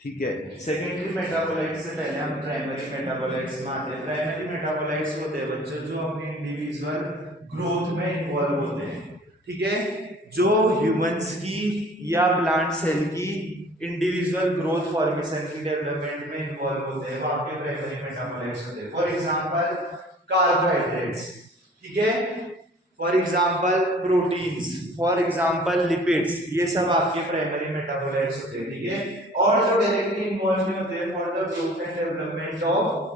ठीक है। Secondary metabolites से पहले हम प्राइमरी मेटाबोलाइट्स में आते हैं। प्राइमरी मेटाबोलाइट्स होते हैं बच्चों जो अपनी इंडिविजुअल ग्रोथ में इन्वॉल्व होते हैं, ठीक है, जो ह्यूमंस की या प्लांट सेल की इंडिविजुअल ग्रोथ फॉर्मेशन की डेवलपमेंट में इन्वॉल्व होते हैं, वो आपके प्राइमरी मेटाबोलाइट्स होते हैं। फॉर एग्जांपल कार्बोहाइड्रेट्स, ठीक है, for example proteins, for example lipids, ये सब आपके प्राइमरी मेटाबोलाइट्स होते हैं, ठीक है। और जो डायरेक्टली इन्वॉल्व नहीं होते हैं for the growth and development of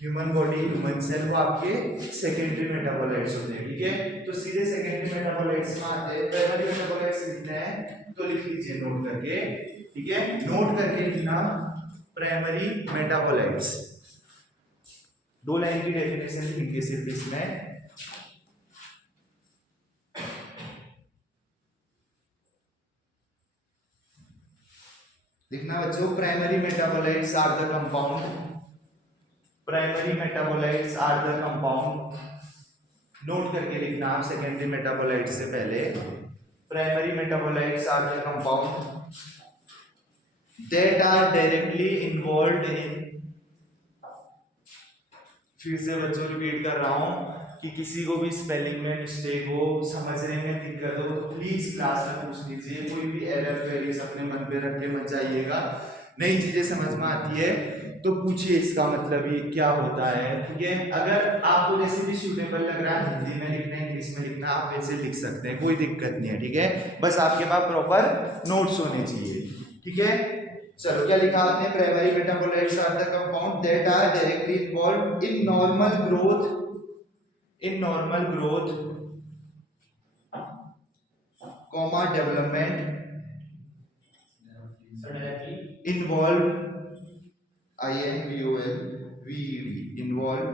human body, human cell, वो आपके सेकेंडरी मेटाबोलाइट्स होते हैं, ठीक है। तो सीधे सेकेंडरी मेटाबोलाइट्स में आते हैं। प्राइमरी मेटाबोलाइट्स लिखना है तो लिख लीजिए नोट करके, ठीक है, नोट करके लिखना प्राइमरी मेटाबोलाइट्स। दो लाइन की डेफिनेशन लिखिए सिर्फ इसमें। लिखना बच्चों, primary metabolites are the compound, primary metabolites are the compound, note करके लिखना आप सेकेंडरी मेटाबोलाइट्स से पहले। Primary metabolites are the compound that are directly involved in, फिर से बच्चों रिपीट कर रहा हूं कि किसी को भी स्पेलिंग में मिस्टेक हो, समझने में दिक्कत हो तो प्लीज क्लास में पूछ लीजिए। कोई भी एरर क्वेरीज अपने मन पे रख के मत जाइएगा। नई चीजें समझ में आती है तो पूछिए इसका मतलब ये क्या होता है, ठीक है। अगर आपको जैसे भी सूटेबल लग रहा है, हिंदी में लिखना है, इंग्लिश में लिखना, आप वैसे लिख सकते हैं, कोई दिक्कत नहीं है, ठीक है। बस आपके पास प्रॉपर नोट्स होने चाहिए, ठीक है। चलो क्या लिखा आपने, primary metabolites are the compound that are directly involved in normal growth, in normal growth, comma development, involve, involve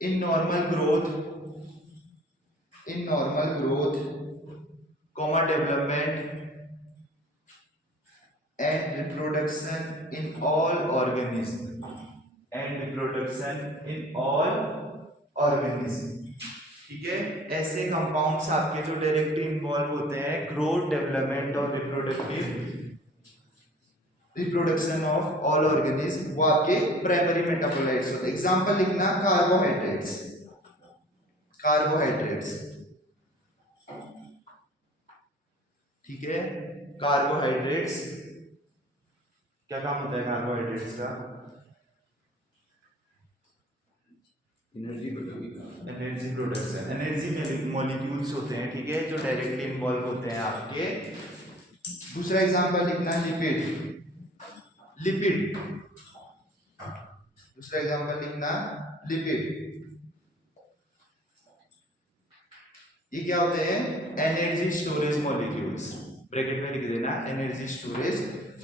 in normal growth, comma development and reproduction in all organisms, and reproduction in all organisms, ठीक है। ऐसे compounds आपके जो directly involve होते हैं growth, development और reproduction of all organism, वो आपके प्राइमरी मेटाबोलाइट्स होते हैं। एग्जांपल लिखना, कार्बोहाइड्रेट्स, कार्बोहाइड्रेट्स, ठीक है। कार्बोहाइड्रेट्स क्या काम होता है कार्बोहाइड्रेट्स का? एनर्जी प्रोडक्शन, एनर्जी मॉलिक्यूल्स होते हैं, ठीक है, जो डायरेक्टली इन्वॉल्व होते हैं आपके। दूसरा एग्जांपल लिखना, लिपिड, लिपिड, दूसरा एग्जांपल लिखना लिपिड, ये क्या होते हैं, एनर्जी स्टोरेज मॉलिक्यूल्स, ब्रैकेट में लिख देना एनर्जी स्टोरेज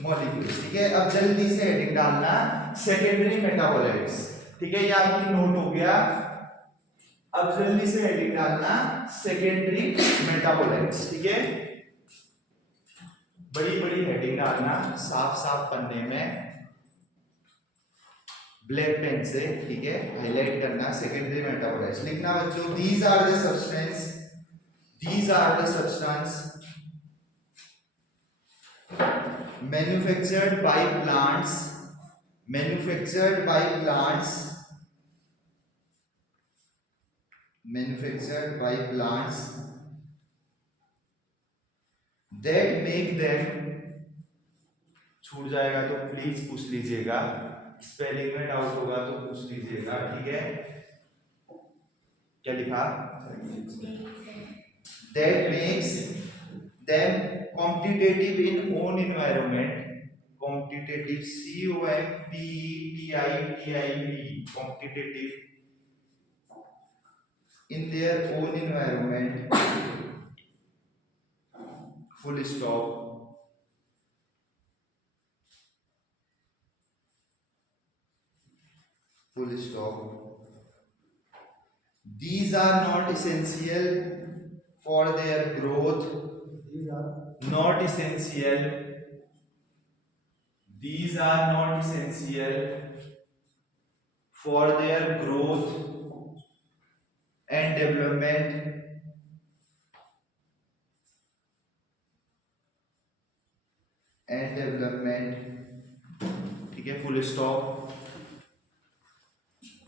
मॉलिक्यूल्स, ठीक है। अब जल्दी से हेडिंग डालना सेकेंडरी मेटाबोलाइट्स, ठीक है, ये आपकी नोट हो गया। अब जल्दी से हेडिंग डालना सेकेंडरी मेटाबोलाइट्स, ठीक है, बड़ी बड़ी हेडिंग डालना साफ साफ पन्ने में ब्लैक पेन से, ठीक है, हाईलाइट करना सेकेंडरी मेटाबोलाइट्स। लिखना बच्चों, these are the substance, these are the substance manufactured by plants, manufactured by plants, manufactured by plants that make them, छूट जाएगा तो प्लीज पूछ लीजिएगा, स्पेलिंग में डाउट होगा तो पूछ लीजिएगा, ठीक है। क्या लिखा, that makes them competitive in own environment, competitive, competitive, competitive in their own environment, full stop, full stop. These are not essential for their growth, these are not essential, these are not essential for their growth and development, and development, ठीक है, full stop.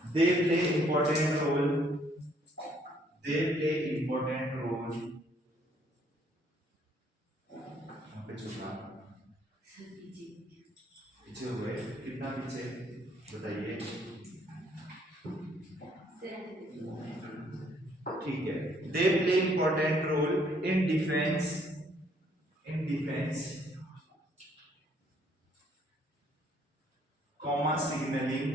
They play important role, they play important role, यहाँ पे छुपा पीछे हुए, कितना पीछे बताइए, ठीक है। They play important role in defence, comma signalling,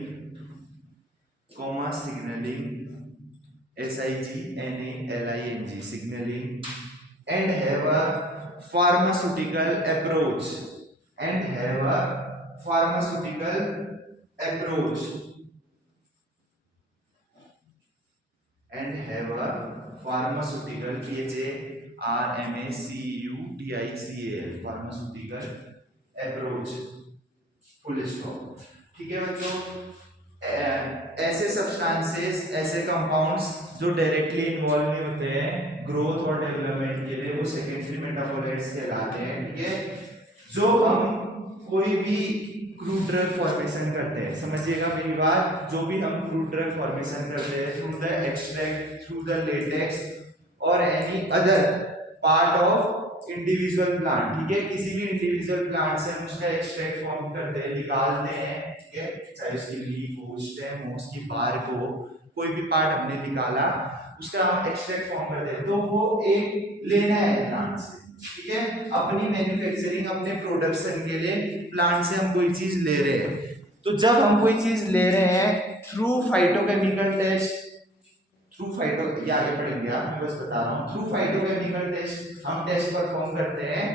SIGNALING, signaling, and have a pharmaceutical approach, pharmaceutical approach, full stop. ठीक है बच्चों, ऐसे सब्सटेंसेस, ऐसे कंपाउंड्स जो डायरेक्टली इन्वॉल्व नहीं होते हैं ग्रोथ और डेवलपमेंट के लिए, वो सेकेंडरी मेटाबोलाइट्स कहलाते हैं। ठीक है, जो हम कोई भी क्रूड ड्रग फॉर्मेशन करते हैं, समझिएगा मेरी बात, जो भी हम क्रूड ड्रग फॉर्मेशन करते हैं through the extract, through the latex और any other part of individual plant, ठीक है, किसी भी इंडिविजुअल प्लांट से हम उसका एक्सट्रैक्ट फॉर्म करते हैं, निकालते हैं, ठीक है, चाहे उसकी लीफ हो, स्टेम हो, उसकी बार्क हो, कोई भी पार्ट हमने निकाला, उसका हम एक्सट्रैक्ट फॉर्म करते हैं, तो वो एक लेना है प्लांट से, ठीक है, अपनी मैन्युफैक्चरिंग, अपने प्रोडक्शन के लिए प्लांट से हम कोई चीज ले रहे हैं। तो जब हम कोई चीज ले रहे हैं through phytochemical test, through phyto, ये आगे पढ़ेंगे आप, मैं बस बता रहा हूँ, थ्रू फाइटोकेमिकल टेस्ट हम टेस्ट परफॉर्म करते हैं,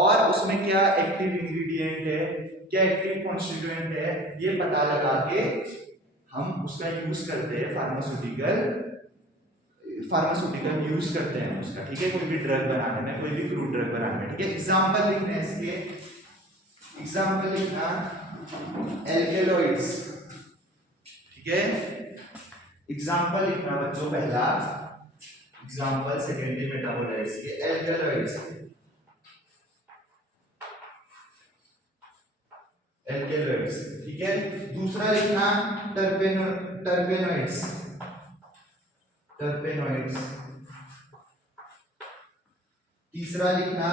और उसमें क्या एक्टिव इंग्रेडिएंट है, क्या एक्टिव कॉन्स्टिट्यूएंट है, ये पता लगा के हम उसका यूज करते हैं, फार्मास्यूटिकल यूज करते हैं उसका, ठीक है, कोई भी ड्रग बनाने में, कोई भी क्रूड ड्रग बनाने में, ठीक है। एग्जांपल लिखना है इसके, एग्जांपल लिखना एल्केलॉइड्स, ठीक है, एग्जांपल लिखना बच्चों, पहला एग्जांपल सेकेंडरी मेटाबोलाइट्स के एल्केलॉइड्स, ठीक है। दूसरा लिखना टर्पेनोइड्स, तीसरा लिखना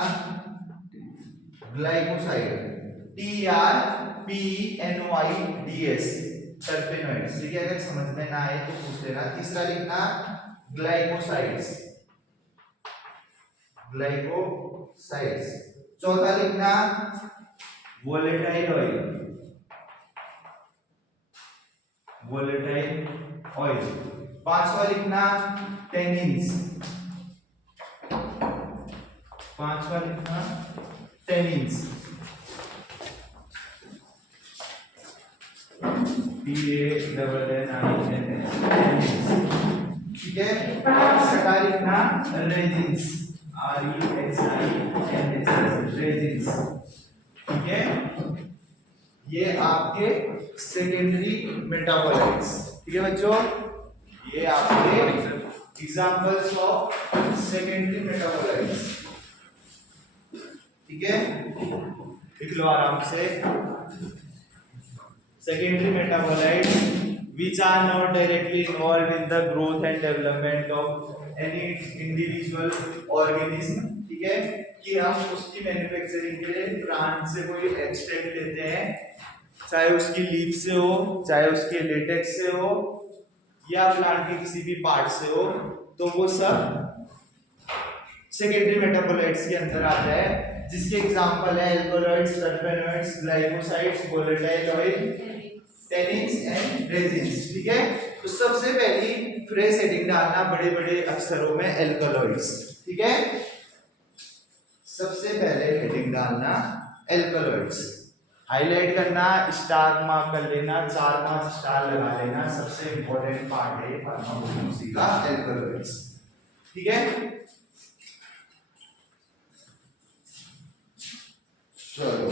ग्लाइकोसाइड, TRPNOIDS, टर्पेनोइड्स, ठीक है, अगर समझ में ना आए तो पूछ लेना। तीसरा लिखना ग्लाइकोसाइड्स, चौथा लिखना वोलेटाइल ऑयल, पांचवा लिखना टेनिन्स, TANNINS, ठीक है। छठा लिखना रेजिन्स, रेजिन्स, ठीक है। ये आपके सेकेंडरी मेटाबोलाइट्स, ठीक है बच्चों, ये आपके एग्जांपल्स ऑफ सेकेंडरी मेटाबोलाइट्स, ठीक है, लिख लो आराम से। Secondary metabolites which are not directly involved in the growth and development of any individual organism, ठीक है, कि हम उसकी मैन्युफैक्चरिंग के लिए प्लांट से कोई एक्सट्रैक्ट लेते हैं, चाहे उसकी लीफ से हो, चाहे उसके लेटेक्स से हो, या प्लांट के किसी भी पार्ट से हो, तो वो सब सेकेंडरी मेटाबोलाइट्स के अंदर आता है, जिसके एग्जांपल है alkaloids, terpenoids, glycosides, volatile oil, tannins and resins, ठीक है। तो सबसे पहली फ्रेश हेडिंग डालना बड़े बड़े अक्षरों में एल्कोलॉइड्स, ठीक है, सबसे पहले हेडिंग डालना एल्कोलॉइड्स, हाईलाइट करना, स्टार मार्क कर लेना, 4-5 स्टार लगा लेना, सबसे इंपॉर्टेंट पार्ट है फार्माकोजेनेसिस का एल्कोलॉइड्स, ठीक है। चलो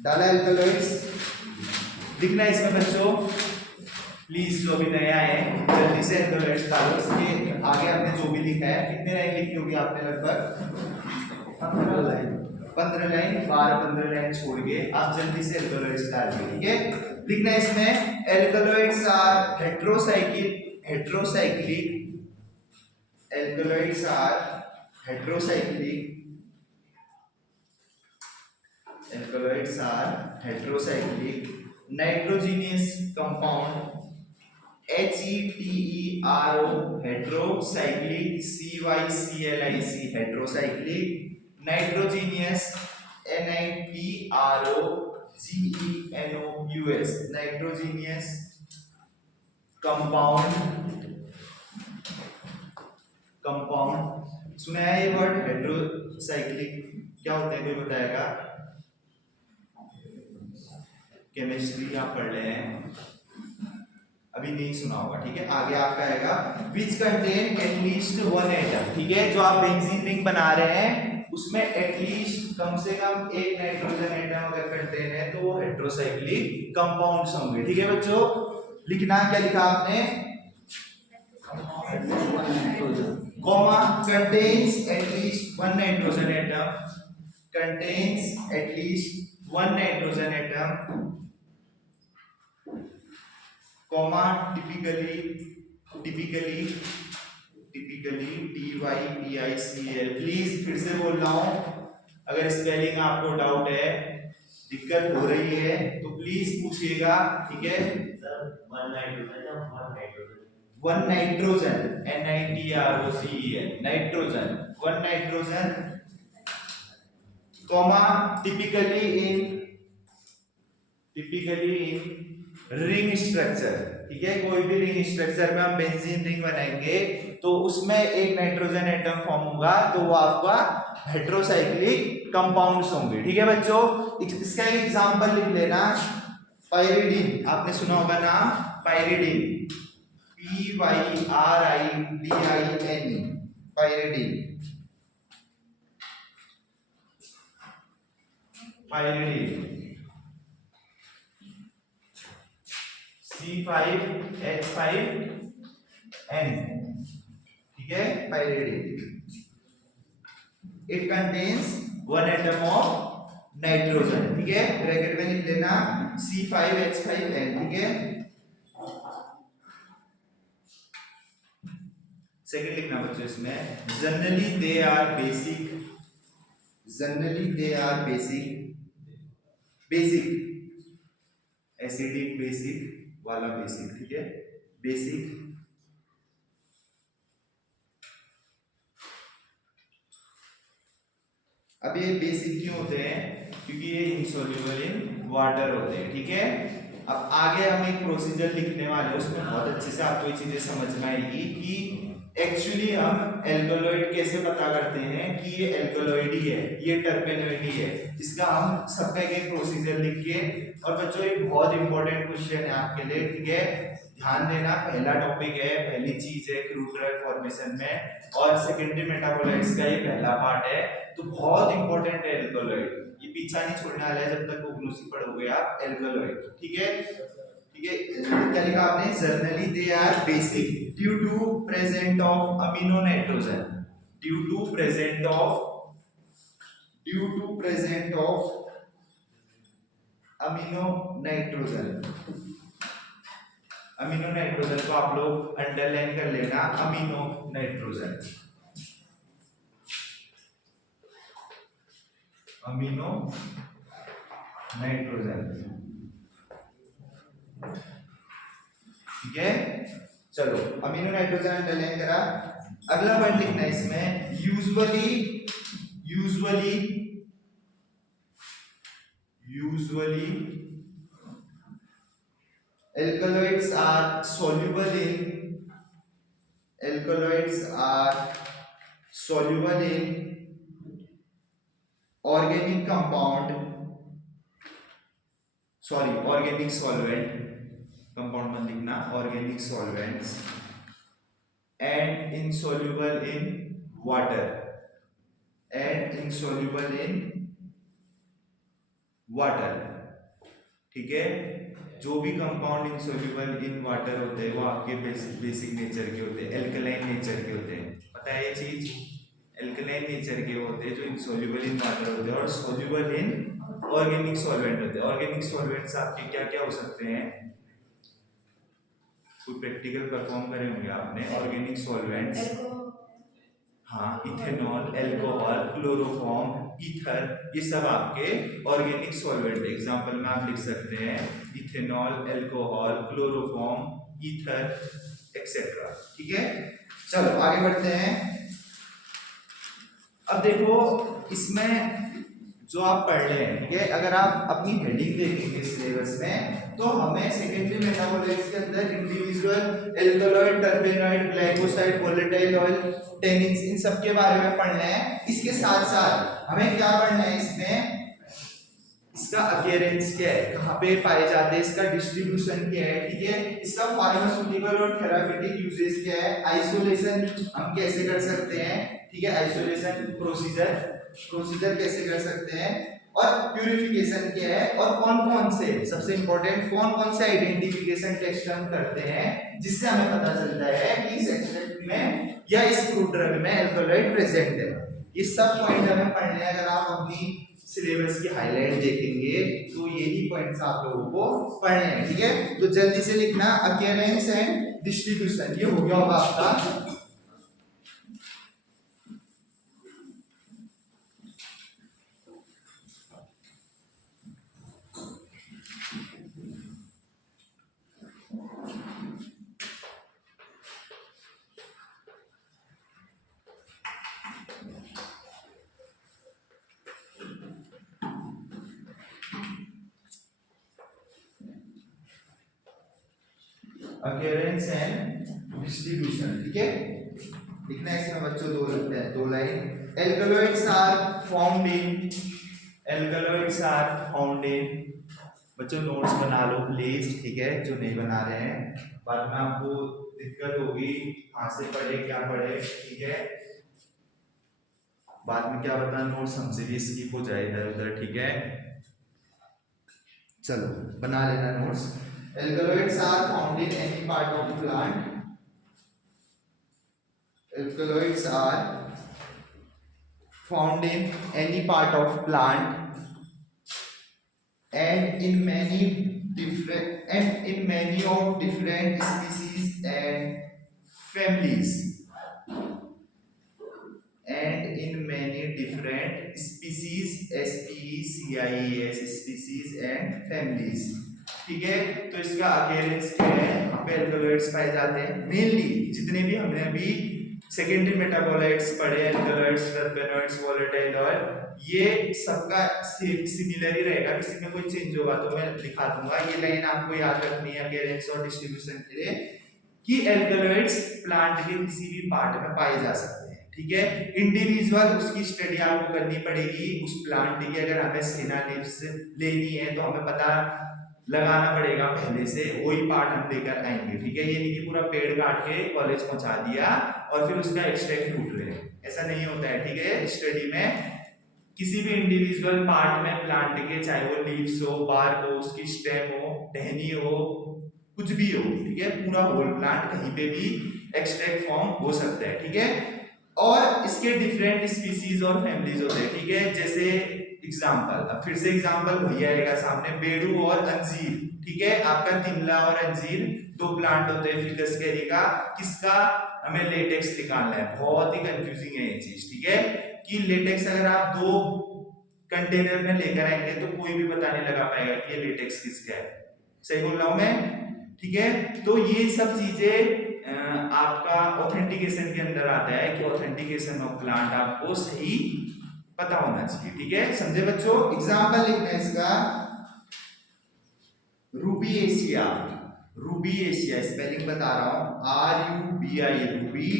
डाला एल्कोलॉइड्स, लिखना है इसमें बच्चों, प्लीज जो भी नए आए जल्दी से एल्कोलॉइड्स डालो, इसके आगे आपने जो भी लिखा है, कितने लाइन लिखी होगी आपने, लगभग 15 लाइन 12-15 लाइन छोड़ के आप जल्दी से एल्कलॉइड्स डालिए, ठीक है। लिखना है इसमें alkaloids are heterocyclic alkaloids are heterocyclic nitrogenous compound HETERO heterocyclic CYCLIC heterocyclic nitrogenous NITROGENOUS nitrogenous compound सुना है ये वर्ड हेट्रोसाइक्लिक क्या होते हैं, कोई बताएगा? केमिस्ट्री आप पढ़ रहे हैं, अभी नहीं सुना होगा, ठीक है। आगे आपका आएगा which contain at least one atom, ठीक है। जो आप बेंजीन रिंग बना रहे हैं उसमें एटलीस्ट कम से कम एक नाइट्रोजन एटम अगर कंटेन है तो वो हेट्रोसाइक्लिक कंपाउंड्स होंगे, ठीक है बच्चों। लिखना क्या लिखा आपने, comma contains at least one nitrogen atom comma typically TYPICL। Please फिर से बोल रहा हूं, अगर स्पेलिंग आपको डाउट है, दिक्कत हो रही है तो प्लीज पूछिएगा, ठीक है। One nitrogen NITROCEL nitrogen comma typically in ring structure, ठीक है। कोई भी रिंग स्ट्रक्चर में हम बेंजीन रिंग बनाएंगे तो उसमें एक नाइट्रोजन एटम फॉर्म होगा तो वो आपका हेट्रोसाइक्लिक कंपाउंड्स होंगे, ठीक है बच्चों। इसका एक एग्जांपल लिख लेना, पाइरिडीन, आपने सुना होगा नाम पाइरिडीन, PYRIDINE पाइरिडीन। C5H5N, ठीक है, pyridine. It contains one atom of nitrogen, ठीक है। ब्रैकेट में लिख लेना C5H5N, ठीक है। सेकंड लिखना बच्चों इसमें generally they are basic acidic basic वाला बेसिक, ठीक है, बेसिक। अब ये बेसिक क्यों होते हैं, क्योंकि ये इनसॉल्युबल इन वाटर होते हैं, ठीक है। अब आगे हम एक प्रोसीजर लिखने वाले हैं, उसमें बहुत अच्छे से आपको ये चीजें समझ में आएगी कि एक्चुअली हम एल्कलॉइड कैसे पता करते हैं कि ये एल्कलॉइड ही है, ये टर्पेनॉइड ही है। इसका हम सबका एक प्रोसीजर लिख के, और बच्चों एक बहुत इंपॉर्टेंट क्वेश्चन है आपके लिए, ठीक है, ध्यान देना। पहला टॉपिक है, पहली चीज है क्रूटल फॉर्मेशन में, और सेकेंडरी मेटाबोलाइट्स का ये पहला पार्ट है, तो बहुत इंपॉर्टेंट है एल्कलॉइड। ये पीछा नहीं छोड़ने वाला है जब तक कोग्नोसी पढ़ोगे आप एल्कलॉइड, ठीक है। क्या लिखा आपने, generally they are basic due to present of amino nitrogen, due to present of amino nitrogen को आप लोग अंडरलाइन कर लेना, अमीनो नाइट्रोजन, ठीक है। चलो अमीनो नाइट्रोजन अंडरलाइन करा। अगला वर्ड लिखना है इसमें usually alkaloids are soluble in organic solvent, compound मत लिखना, organic solvents, and insoluble in water, ठीक है। जो भी कंपाउंड insoluble in water होते हैं वो आपके बेसिक नेचर के होते हैं, एल्कलाइन नेचर के होते हैं, पता है ये चीज, एल्कलाइन नेचर के होते हैं जो इनसॉल्युबल इन वाटर होते हैं और सॉल्युबल इन ऑर्गेनिक सॉल्वेंट होते हैं। ऑर्गेनिक सॉल्वेंट्स आपके क्या क्या हो सकते हैं, कोई प्रैक्टिकल परफॉर्म करे होंगे आपने। ऑर्गेनिक सॉल्वेंट्स, हाँ, इथेनॉल, अल्कोहल, क्लोरोफॉर्म, ईथर, ये सब आपके ऑर्गेनिक सॉल्वेंट। एग्जांपल में आप लिख सकते हैं ethanol, alcohol, chloroform, ether etcetera. ठीक है, चलो आगे बढ़ते हैं। अब देखो इसमें जो आप पढ़ रहे हैं, ठीक है, अगर आप अपनी हेडिंग देखेंगे सिलेबस में तो हमें सेकेंडरी मेटाबोलाइट्स के अंदर individual alkaloid, terpenoid, glycoside, volatile oil, tannins, इन सब के बारे में पढ़ना है। इसके साथ साथ हमें क्या पढ़ना है, इसमें इसका अपीयरेंस क्या है, कहाँ पे पाए जाते हैं, इसका डिस्ट्रीब्यूशन क्या है, ठीक है, इसका फार्मास्यूटिकल और थेराप्यूटिक यूजेस क्या है, आइसोलेशन हम कैसे कर सकते हैं, ठीक है, आइसोलेशन प्रोसीजर कैसे कर सकते हैं, और प्यूरिफिकेशन क्या है, और कौन कौन से, सबसे इंपॉर्टेंट, कौन कौन से आइडेंटिफिकेशन टेस्ट हम करते हैं जिससे हमें पता चलता है कि इस एक्सट्रैक्ट में या इस फ्रूट ड्रग में अल्कोहॉल प्रेजेंट है। ये सब पॉइंट हमें पढ़ने हैं। अगर आप अपनी सिलेबस की हाईलाइट देखेंगे तो यही पॉइंट्स आप लोगों को पढ़ने हैं। ठीक है, तो जल्दी से लिखना अपियरेंस एंड डिस्ट्रीब्यूशन, ये हो गया होगा आपका। अपियरेंस एंड डिस्ट्रीब्यूशन, ठीक है, लिखना है इसमें बच्चों दो लगते हैं, दो line. Alkaloids are found in, alkaloids are found in, बच्चों नोट्स बना लो प्लीज, ठीक है, जो नहीं बना रहे हैं बाद में आपको दिक्कत होगी, कहाँ से पढ़े क्या पढ़े, ठीक है, बाद में क्या बता नोट्स हमसे भी स्किप हो जाए इधर उधर, ठीक है, चलो बना लेना notes. Alkaloids are found in any part of the plant. Alkaloids are found in any part of plant and in many of different species and families. And in many different species, SPECIES, species and families. ठीक है, तो इसका appearance क्या है, यहाँ पे alkaloids पाए जाते हैं। मेनली जितने भी हमने अभी सेकेंडरी मेटाबोलाइट्स पढ़े, एल्कलॉइड्स, टर्पेनॉइड्स, वोलेटाइल ऑयल, ये सबका सिमिलर ही रहेगा, किसी में कोई चेंज होगा तो मैं दिखा दूंगा। ये लाइन आपको याद रखनी है अपीयरेंस और डिस्ट्रीब्यूशन के लिए कि एल्कलॉइड्स प्लांट के किसी भी पार्ट में पाए जा सकते हैं। ठीक है, इंडिविजुअल उसकी स्टडी आपको करनी पड़ेगी उस प्लांट की। अगर हमें सेना लीव्स लेनी है तो हमें पता लगाना पड़ेगा पहले से, वही पार्ट हम लेकर आएंगे। ठीक है, ये नहीं कि पूरा पेड़ काट के कॉलेज पहुंचा दिया और फिर उसका एक्सट्रैक्ट ढूंढ रहे हैं, ऐसा नहीं होता है। ठीक है, स्टडी में किसी भी इंडिविजुअल पार्ट में प्लांट के, चाहे वो लीव्स हो, बार्क हो, उसकी स्टेम हो, टहनी हो, कुछ भी हो, ठीक है, पूरा होल प्लांट कहीं पे भी एक्सट्रैक्ट फॉर्म हो सकता है। ठीक है, और इसके डिफरेंट स्पीसीज और फैमिलीज होते हैं। ठीक है, जैसे एग्जांपल, अब फिर से एग्जांपल भैया आएगा सामने, बेडू और अंजीर। ठीक है, आपका तिमला और अंजीर दो प्लांट होते हैं फिकस कैरी का, किसका हमें लेटेक्स निकालना है। बहुत ही कंफ्यूजिंग है ये चीज, ठीक है, कि लेटेक्स अगर आप दो कंटेनर में लेकर आएंगे तो कोई भी पता नहीं लगा पाएगा कि ये लेटेक्स किसका है। सही बोल रहा हूं मैं? ठीक है, तो ये सब चीजें आपका ऑथेंटिकेशन के अंदर आता है कि ऑथेंटिकेशन ऑफ प्लांट आपको सही पता होना चाहिए। ठीक है, समझे बच्चों? एग्जांपल लिखना है इसका, रूबिएशिया। रूबिएशिया स्पेलिंग बता रहा हूं, RUBI, Ruby,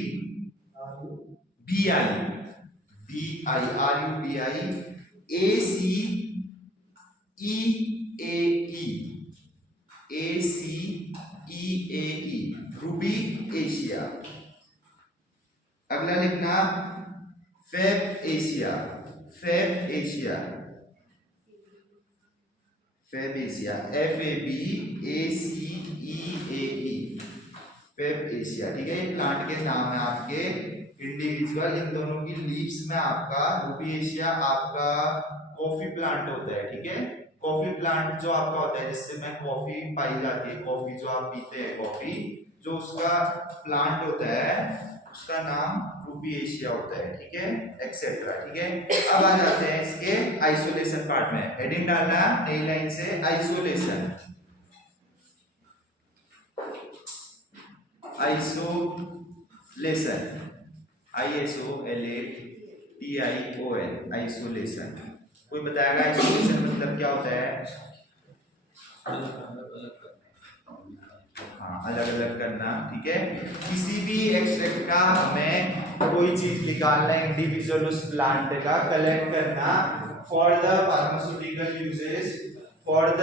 BI, RUBI, ACEAE, रूबिएशिया। अगला लिखना फैबएशिया, फैबएशिया, फैबएशिया, FABACEAE, फैबएशिया। ठीक है, ये प्लांट के नाम है आपके इंडिविजुअल, इन दोनों की लीव्स में आपका रूबिएशिया आपका कॉफी प्लांट होता है, ठीक है। कॉफी प्लांट जो आपका होता है जिससे में कॉफी पाई जाती है, कॉफी जो आप पीते हैं कॉफी, जो उसका प्लांट होता है उसका नाम रूबिएशिया होता है, ठीक है, एक्सेट्रा, ठीक है। अब आ जाते हैं इसके आइसोलेशन पार्ट में। हेडिंग डालना नई लाइन से आइसोलेशन, आइसोलेशन, ISOLATION, आइसोलेशन। कोई बताएगा आइसोलेशन मतलब क्या होता है? हाँ, अलग अलग करना, ठीक है। किसी भी एक्सट्रैक्ट का हमें कोई चीज निकालना, इंडिविजुअल उस प्लांट का कलेक्ट करना for the pharmaceutical uses, for the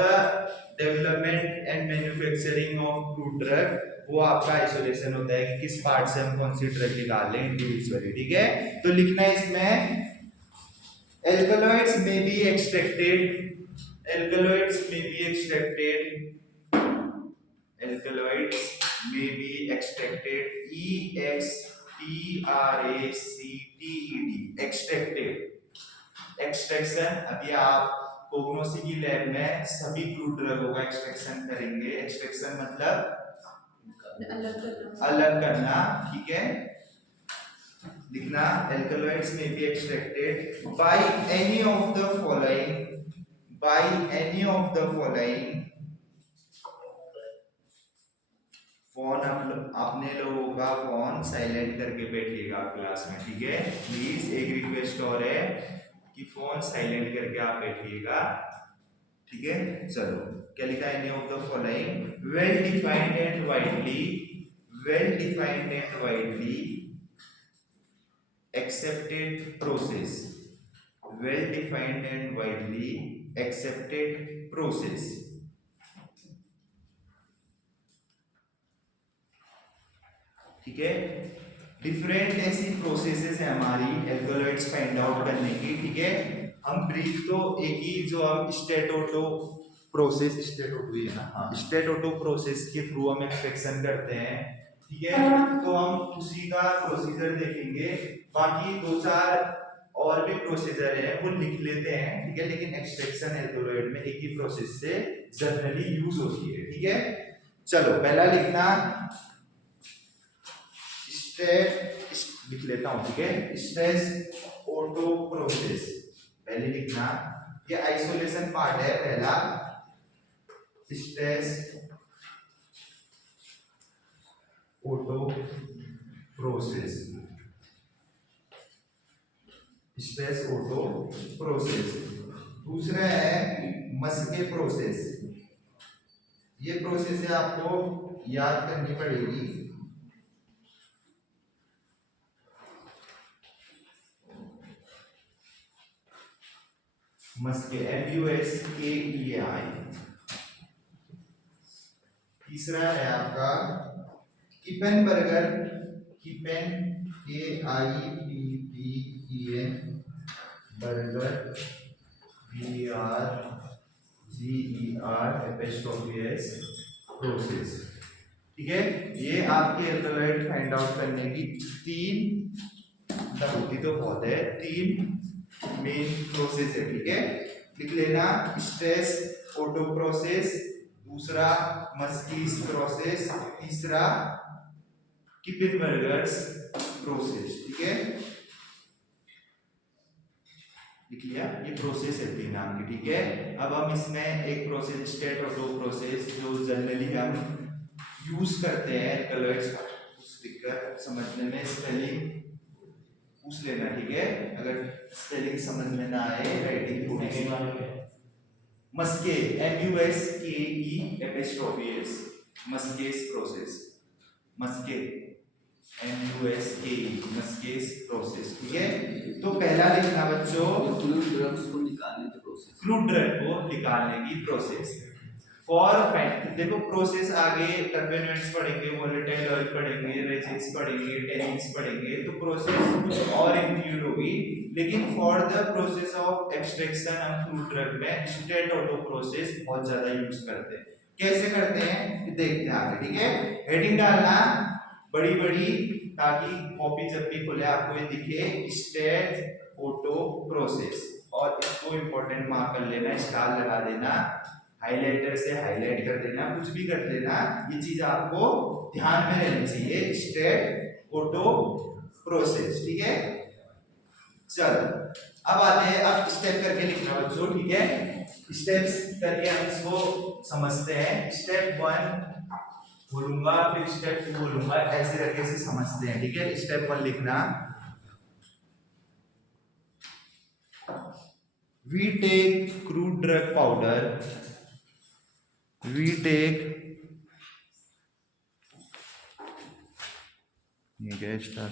development and manufacturing of fruit drug, वो आपका आइसोलेशन होता है कि किस पार्ट से हम कौन सी ड्रग निकाल लें इंडिविजुअली, ठीक है। तो लिखना है इसमें alkaloids may be extracted, alkaloids may be extracted, alkaloids may be extracted, EXTRACTED, extracted, extraction। अभी आप कोग्नोसी की लैब में सभी फ्रूट ड्रगों का एक्सट्रैक्शन करेंगे। एक्सट्रैक्शन मतलब अलग करना, ठीक है। लिखना alkaloids may be extracted by any of the following, by any of the following। Phone अपने लोगों का फोन साइलेंट करके बैठिएगा क्लास में, ठीक है। प्लीज एक रिक्वेस्ट और है कि फोन साइलेंट करके आप बैठिएगा, ठीक है। चलो क्या लिखा है? Any of the following well defined and widely, well defined and widely accepted process, well defined and widely accepted process, ठीक है। डिफरेंट ऐसी प्रोसेसेस है हमारी एल्कलॉइड्स फाइंड आउट करने की, ठीक है। हम ब्रीफ तो एक ही जो हम स्टेटोटो प्रोसेस, स्टेटोटो ही है ना, हाँ, स्टेटोटो प्रोसेस के थ्रू हम एक्सट्रैक्शन करते हैं, ठीक है। तो हम उसी का प्रोसीजर देखेंगे, बाकी दो चार और भी प्रोसीजर है वो लिख लेते हैं, ठीक है। लेकिन एक्सट्रैक्शन एल्कलॉइड में एक ही प्रोसेस से जनरली यूज होती है, ठीक है। चलो पहला लिखना लिख लेता हूं, ठीक है। स्ट्रेस ऑटो प्रोसेस पहले लिखना, ये आइसोलेशन पार्ट है पहला। Stress auto process, stress auto process. दूसरा है मस्के प्रोसेस, ये प्रोसेस है आपको याद करनी पड़ेगी। मस्के, MUSKEI। तीसरा है आपका किपेनबर्गर, किपेन KIPPEN, बर्गर BRGER प्रोसेस, ठीक है। ये आपके एल्कलॉइड फाइंड आउट करने की तीन होती तो बहुत है, तीन मेन प्रोसेस है, ठीक है। लिख लेना स्ट्रेस ऑटो प्रोसेस, दूसरा मस्कीस प्रोसेस, तीसरा किपेनबर्गर्स प्रोसेस, ठीक है। लिख लिया, ये प्रोसेस है तीन नाम की, ठीक है। अब हम इसमें एक प्रोसेस स्टेट ऑटो प्रोसेस जो जनरली हम यूज करते हैं एल्कलॉइड्स लिखकर समझने में, स्पेलिंग पूछ लेना, ठीक है। अगर स्पेलिंग समझ में ना आए writing Maske, MUSKES, मस्केस process, Maske MUSKE, मस्केस process, ठीक है। तो पहला लिखना बच्चों फ्लूइड ड्रग्स को निकालने की प्रोसेस, फ्लूइड ड्रग को निकालने की प्रोसेस। फॉर देखो प्रोसेस आगे टर्बुलेंट्स पढ़ेंगे, वोलेटाइल ऑयल पढ़ेंगे, रेजिन्स पढ़ेंगे, टेनिन्स पढ़ेंगे, तो प्रोसेस कुछ और इंक्लूड होगी। लेकिन for the process of extraction हम फ्रूट ड्रग में स्टेट ऑटो प्रोसेस बहुत ज्यादा यूज करते हैं। कैसे करते हैं देखते हैं आगे, ठीक है। हेडिंग डालना बड़ी बड़ी ताकि कॉपी जब भी खुले आपको ये दिखे स्टेट ऑटो प्रोसेस, और इसको इंपॉर्टेंट मार्क कर लेना, स्टार लगा देना, हाइलाइटर से हाईलाइट कर देना, कुछ भी कर देना, ये चीज आपको ध्यान में रहनी चाहिए, स्टेट ऑटो प्रोसेस। ठीक है, चलो अब आते हैं, अब स्टेप करके लिखना बच्चों। ठीक है, स्टेप्स करके हम इसको समझते हैं। स्टेप 1 बोलूंगा, फिर स्टेप 2 बोलूंगा, ऐसे करके इसे समझते हैं। ठीक है, स्टेप 1 लिखना, we take crude drug powder, we take, ये क्या स्टार,